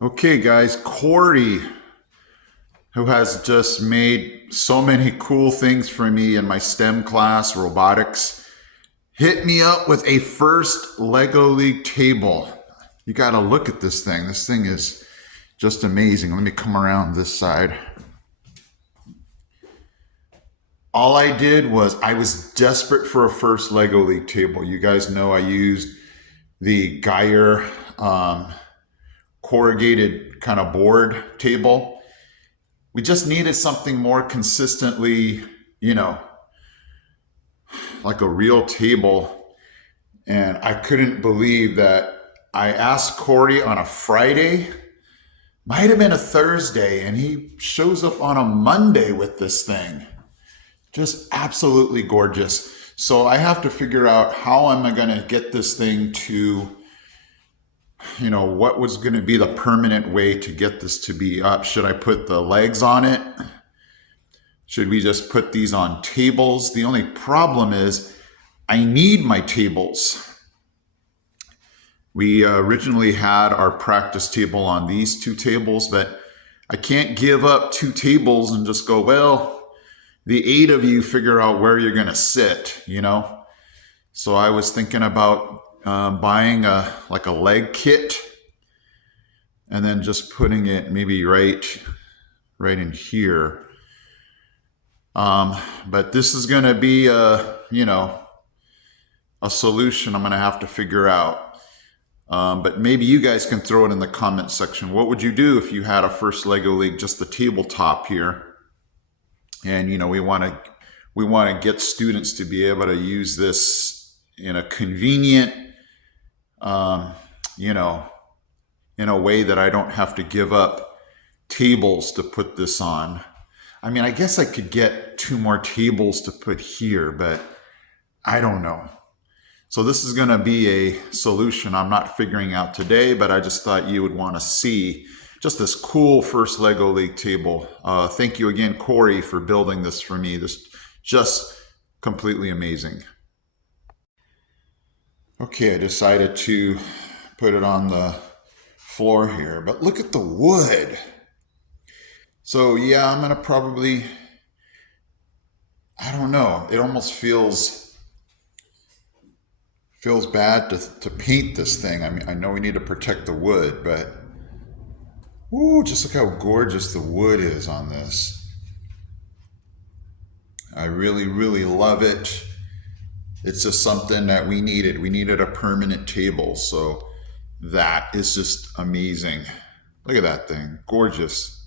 Okay, guys, Corey, who has just made so many cool things for me in my STEM class, robotics, hit me up with a first Lego League table. You got to look at this thing. This thing is just amazing. Let me come around this side. All I did was I was desperate for a first Lego League table. You guys know I used the Geyer corrugated kind of board table. We just needed something more consistently, you know, like a real table. And I couldn't believe that I asked Corey on a Friday, might have been a Thursday, and he shows up on a Monday with this thing. Just absolutely gorgeous. So I have to figure out how am I going to get this thing to, what was going to be the permanent way to get this to be up. Should I put the legs on it? Should we just put these on tables? The only problem is I need my tables. We originally had our practice table on these two tables, but I can't give up two tables and just go, well, the 8 of you figure out where you're going to sit, So I was thinking about buying a leg kit and then just putting it maybe right in here. But this is going to be a solution I'm going to have to figure out. But maybe you guys can throw it in the comment section. What would you do if you had a first Lego League, just the tabletop here? And we want to get students to be able to use this in a convenient, in a way that I don't have to give up tables to put this on. I mean, I guess I could get 2 more tables to put here, but I don't know. So this is going to be a solution I'm not figuring out today, but I just thought you would want to see just this cool first Lego League table. Thank you again, Corey, for building this for me. This just completely amazing. Okay, I decided to put it on the floor here, but look at the wood. So yeah, I'm gonna probably, I don't know, it almost feels bad to paint this thing. I mean, I know we need to protect the wood, but ooh, just look how gorgeous the wood is on this. I really, really love it. It's just something that we needed. We needed a permanent table, so that is just amazing. Look at that thing, gorgeous.